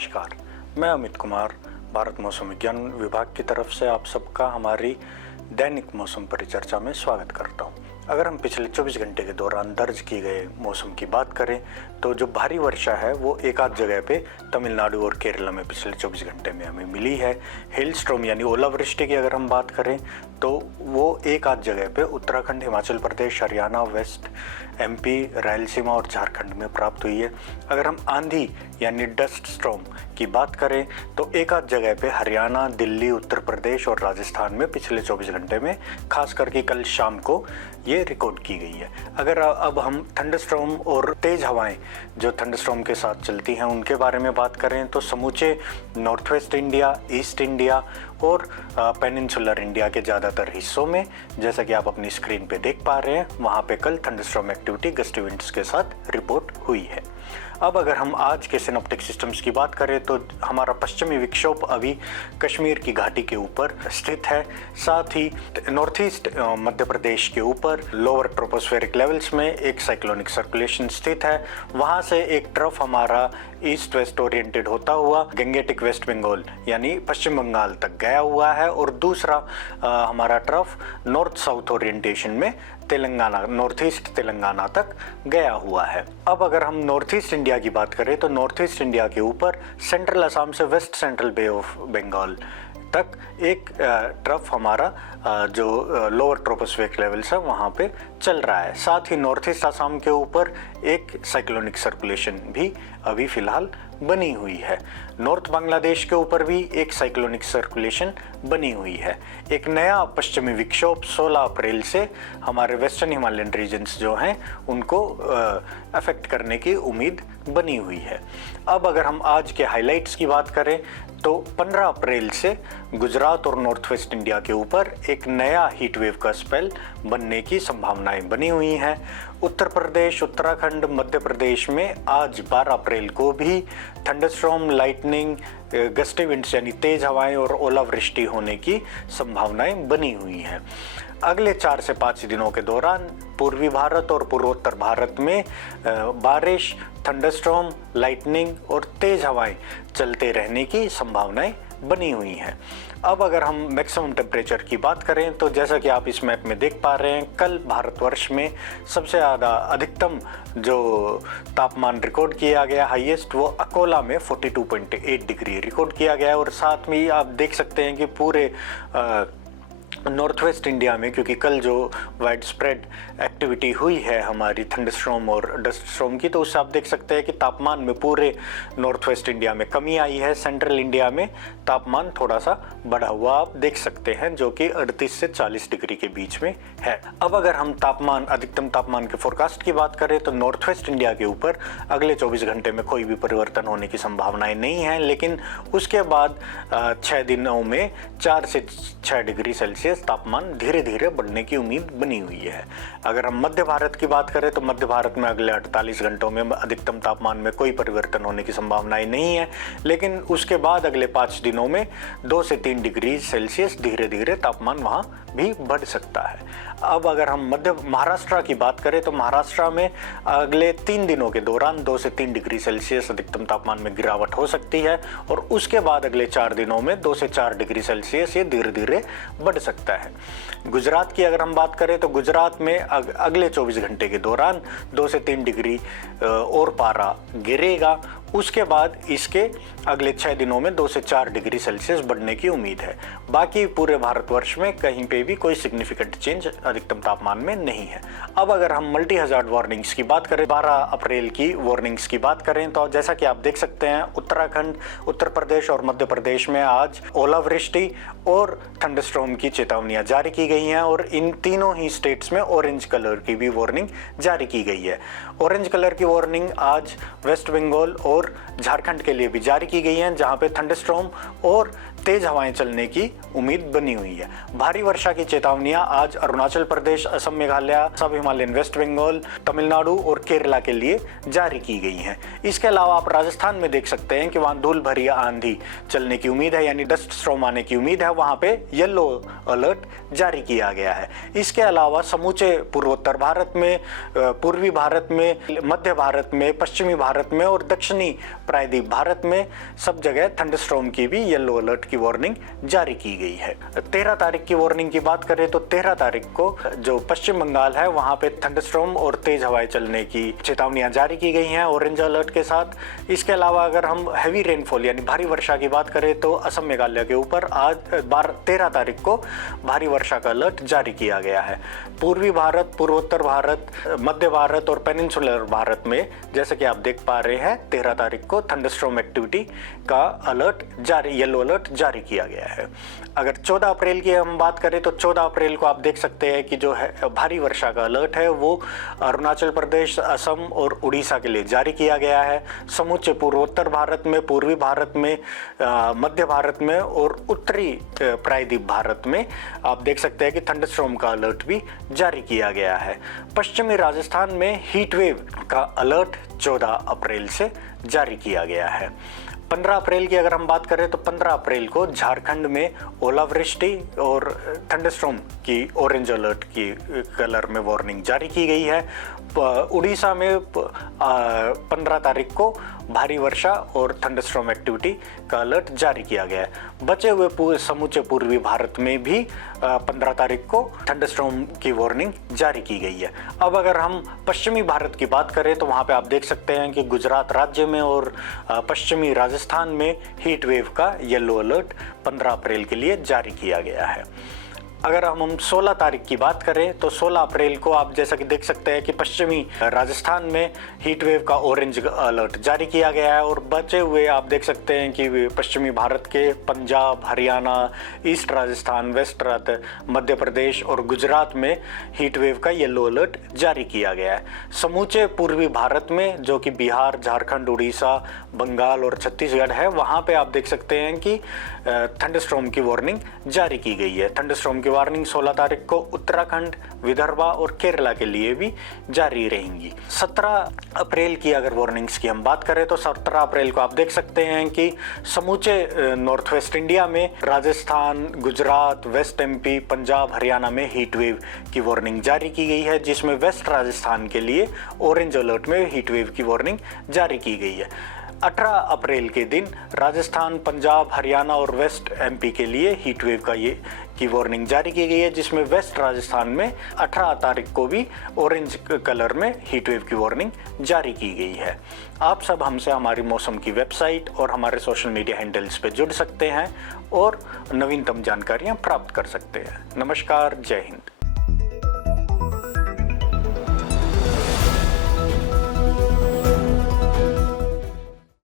नमस्कार, मैं अमित कुमार भारत मौसम विज्ञान विभाग की तरफ से आप सबका हमारी दैनिक मौसम परिचर्चा में स्वागत करता हूं। अगर हम पिछले 24 घंटे के दौरान दर्ज किए गए मौसम की बात करें तो जो भारी वर्षा है वो एक आध जगह पे तमिलनाडु और केरला में पिछले 24 घंटे में हमें मिली है। हेल स्टॉर्म यानी ओलावृष्टि की अगर हम बात करें तो वो एक आध जगह पे उत्तराखंड, हिमाचल प्रदेश, हरियाणा, वेस्ट एमपी, रायलसीमा और झारखंड में प्राप्त हुई है। अगर हम आंधी यानी डस्ट स्टॉर्म की बात करें तो एक आध जगह पे हरियाणा, दिल्ली, उत्तर प्रदेश और राजस्थान में पिछले 24 घंटे में खास करके कल शाम को ये रिकॉर्ड की गई है। अगर अब हम थंडरस्टॉर्म और तेज हवाएं जो थंडरस्टॉर्म के साथ चलती हैं उनके बारे में बात करें तो समूचे north west India, east India और पेनिनसुलर इंडिया के ज़्यादातर हिस्सों में, जैसा कि आप अपनी स्क्रीन पे देख पा रहे हैं, वहाँ पे कल थंडरस्टॉर्म एक्टिविटी गस्टी विंड्स के साथ रिपोर्ट हुई है। अब अगर हम आज के सिनेप्टिक सिस्टम्स की बात करें तो हमारा पश्चिमी विक्षोभ अभी कश्मीर की घाटी के ऊपर स्थित है। साथ ही नॉर्थ ईस्ट मध्य प्रदेश के ऊपर लोअर ट्रोपोस्फेरिक लेवल्स में एक साइक्लोनिक सर्कुलेशन स्थित है। वहाँ से एक ट्रफ हमारा ईस्ट वेस्ट ओरिएंटेड होता हुआ गंगेटिक वेस्ट बंगाल यानी पश्चिम बंगाल तक गया हुआ है और दूसरा हमारा ट्रफ नॉर्थ साउथ ओरिएंटेशन में तेलंगाना, नॉर्थ ईस्ट तेलंगाना तक गया हुआ है। अब अगर हम नॉर्थ ईस्ट इंडिया की बात करें तो नॉर्थ ईस्ट इंडिया के ऊपर सेंट्रल असम से west central bay of Bengal तक एक ट्रफ हमारा जो लोअर ट्रोपोस्फेरिक लेवल्स है वहाँ पे चल रहा है। साथ ही नॉर्थ ईस्ट असम के ऊपर एक साइक्लोनिक सर्कुलेशन भी अभी फिलहाल बनी हुई है। नॉर्थ बांग्लादेश के ऊपर भी एक साइक्लोनिक सर्कुलेशन बनी हुई है। एक नया पश्चिमी विक्षोभ 16 अप्रैल से हमारे वेस्टर्न हिमालयन रीजन्स जो हैं उनको अफेक्ट करने की उम्मीद बनी हुई है। अब अगर हम आज के हाइलाइट्स की बात करें तो 15 अप्रैल से गुजरात और नॉर्थ वेस्ट इंडिया के ऊपर एक नया हीट वेव का स्पेल बनने की संभावनाएं बनी हुई हैं। उत्तर प्रदेश, उत्तराखंड, मध्य प्रदेश में आज 12 अप्रैल को भी थंडरस्टॉर्म, लाइटनिंग, गस्टी विंड्स यानी तेज हवाएं और ओलावृष्टि होने की संभावनाएं बनी हुई हैं। अगले 4 से 5 दिनों के दौरान पूर्वी भारत और पूर्वोत्तर भारत में बारिश, थंडरस्टॉर्म, लाइटनिंग और तेज हवाएं चलते रहने की संभावनाएं बनी हुई हैं। अब अगर हम मैक्सिमम टेम्परेचर की बात करें तो जैसा कि आप इस मैप में देख पा रहे हैं, कल भारतवर्ष में सबसे ज़्यादा अधिकतम जो तापमान रिकॉर्ड किया गया हाईएस्ट वो अकोला में 42.8 डिग्री रिकॉर्ड किया गया और साथ में आप देख सकते हैं कि पूरे नॉर्थ वेस्ट इंडिया में, क्योंकि कल जो वाइड स्प्रेड एक्टिविटी हुई है हमारी थंडरस्टॉर्म और डस्ट स्टॉर्म की, तो उससे आप देख सकते हैं कि तापमान में पूरे नॉर्थ वेस्ट इंडिया में कमी आई है। सेंट्रल इंडिया में तापमान थोड़ा सा बढ़ा हुआ आप देख सकते हैं जो कि 38 से 40 डिग्री के बीच में है। अब अगर हम अधिकतम तापमान के फोरकास्ट की बात करें तो नॉर्थ वेस्ट इंडिया के ऊपर अगले 24 घंटे में कोई भी परिवर्तन होने की संभावनाएं नहीं है, लेकिन उसके बाद 6 दिनों में 4 से 6 डिग्री सेल्सियस तापमान धीरे धीरे बढ़ने की उम्मीद बनी हुई है। अगर हम मध्य भारत की बात करें तो मध्य भारत में अगले 48 घंटों में अधिकतम तापमान में कोई परिवर्तन होने की संभावनाएं नहीं है, लेकिन उसके बाद अगले 5 दिनों में 2 से 3 डिग्री सेल्सियस धीरे धीरे तापमान वहां भी बढ़ सकता है। अब अगर हम मध्य महाराष्ट्र की बात करें तो महाराष्ट्र में अगले 3 दिनों के दौरान 2 से 3 डिग्री सेल्सियस अधिकतम तापमान में गिरावट हो सकती है और उसके बाद अगले 4 दिनों में 2 से 4 डिग्री सेल्सियस ये धीरे धीरे बढ़ सकता है। गुजरात की अगर हम बात करें तो गुजरात में अगले 24 घंटे के दौरान 2 से 3 डिग्री और पारा गिरेगा। उसके बाद इसके अगले 6 दिनों में 2 से 4 डिग्री सेल्सियस बढ़ने की उम्मीद है। बाकी पूरे भारतवर्ष में कहीं पे भी कोई सिग्निफिकेंट चेंज अधिकतम तापमान में नहीं है। अब अगर हम मल्टी हजार्ड वार्निंग्स की बात करें, 12 अप्रैल की वार्निंग्स की बात करें तो जैसा कि आप देख सकते हैं उत्तराखंड, उत्तर प्रदेश और मध्य प्रदेश में आज ओलावृष्टि और थंडरस्टॉर्म की चेतावनियां जारी की गई हैं और इन तीनों ही स्टेट्स में ऑरेंज कलर की भी वार्निंग जारी की गई है। ऑरेंज कलर की वार्निंग आज वेस्ट बंगाल और झारखंड के लिए भी जारी की गई है, जहां पे थंडरस्टॉर्म और तेज हवाएं चलने की उम्मीद बनी हुई है। भारी वर्षा की चेतावनियां आज अरुणाचल प्रदेश, असम, मेघालय, सब हिमालयन, वेस्ट बंगाल, तमिलनाडु और केरला के लिए जारी की गई हैं। इसके अलावा आप राजस्थान में देख सकते हैं कि वहां धूल भरी आंधी चलने की उम्मीद है, यानी डस्ट स्टॉर्म आने की उम्मीद है। वहां पे येलो अलर्ट जारी किया गया है। इसके अलावा समूचे पूर्वोत्तर भारत में, पूर्वी भारत में, मध्य भारत में, पश्चिमी भारत में और दक्षिणी प्रायद्वीप भारत में सब जगह थंडरस्टॉर्म की भी येलो अलर्ट की वार्निंग जारी की गई है। 13 तारीख की वार्निंग की बात करें तो 13 तारीख को जो पश्चिम बंगाल है वहां पे थंडरस्टॉर्म और तेज हवाएं चलने की चेतावनियां जारी की गई हैं ऑरेंज अलर्ट के साथ। इसके अलावा अगर हम हैवी रेनफॉल यानी भारी वर्षा की बात करें तो असम, मेघालय के ऊपर आज 13 तारीख को भारी वर्षा का अलर्ट जारी किया गया है। पूर्वी भारत, पूर्वोत्तर भारत, मध्य भारत और पेनिनसुलर भारत में जैसे कि आप देख पा रहे हैं 13 तारीख को थंडरस्टॉर्म एक्टिविटी का अलर्ट जारी, येलो अलर्ट जारी किया गया है। अगर 14 अप्रैल की हम बात करें तो 14 अप्रैल को आप देख सकते हैं कि जो है भारी वर्षा का अलर्ट है वो अरुणाचल प्रदेश, असम और उड़ीसा के लिए जारी किया गया है। समूचे पूर्वोत्तर भारत में, पूर्वी भारत में, मध्य भारत में और उत्तरी प्रायद्वीप भारत में आप देख सकते हैं कि थंडरस्टॉर्म का अलर्ट भी जारी किया गया है। पश्चिमी राजस्थान में हीट वेव का अलर्ट 14 अप्रैल से जारी किया गया है। 15 अप्रैल की अगर हम बात करें तो 15 अप्रैल को झारखंड में ओलावृष्टि और थंडरस्टॉर्म की ऑरेंज अलर्ट की कलर में वार्निंग जारी की गई है। उड़ीसा में 15 तारीख को भारी वर्षा और थंडरस्टॉर्म एक्टिविटी का अलर्ट जारी किया गया है। बचे हुए समूचे पूर्वी भारत में भी 15 तारीख को थंडरस्टॉर्म की वार्निंग जारी की गई है। अब अगर हम पश्चिमी भारत की बात करें तो वहाँ पे आप देख सकते हैं कि गुजरात राज्य में और पश्चिमी राजस्थान में हीट वेव का येलो अलर्ट 15 अप्रैल के लिए जारी किया गया है। अगर हम 16 तारीख की बात करें तो 16 अप्रैल को आप जैसा कि देख सकते हैं कि पश्चिमी राजस्थान में हीट वेव का ऑरेंज अलर्ट जारी किया गया है और बचे हुए आप देख सकते हैं कि पश्चिमी भारत के पंजाब, हरियाणा, ईस्ट राजस्थान, वेस्ट मध्य प्रदेश और गुजरात में हीट वेव का येलो अलर्ट जारी किया गया है। समूचे पूर्वी भारत में जो कि बिहार, झारखंड, उड़ीसा, बंगाल और छत्तीसगढ़ है वहाँ पे आप देख सकते हैं कि थंडरस्टॉर्म की वार्निंग जारी की गई है। थंडरस्टॉर्म की वार्निंग 16 तारीख को उत्तराखंड, विदर्भ और केरला के लिए भी जारी रहेंगी। 17 अप्रैल की अगर वार्निंग्स की हम बात करें तो 17 अप्रैल को आप देख सकते हैं कि समूचे नॉर्थ वेस्ट इंडिया में राजस्थान, गुजरात, वेस्ट एमपी, पंजाब, हरियाणा में हीट वेव की वार्निंग जारी की गई है, जिसमें वेस्ट राजस्थान के लिए ऑरेंज अलर्ट में हीट वेव की वार्निंग जारी की गई है। 18 अप्रैल के दिन राजस्थान, पंजाब, हरियाणा और वेस्ट एमपी के लिए हीट वेव की वार्निंग जारी की गई है, जिसमें वेस्ट राजस्थान में 18 तारीख को भी ऑरेंज कलर में हीट वेव की वार्निंग जारी की गई है। आप सब हमसे हमारी मौसम की वेबसाइट और हमारे सोशल मीडिया हैंडल्स पे जुड़ सकते हैं और नवीनतम जानकारियां प्राप्त कर सकते हैं। नमस्कार, जय हिंद।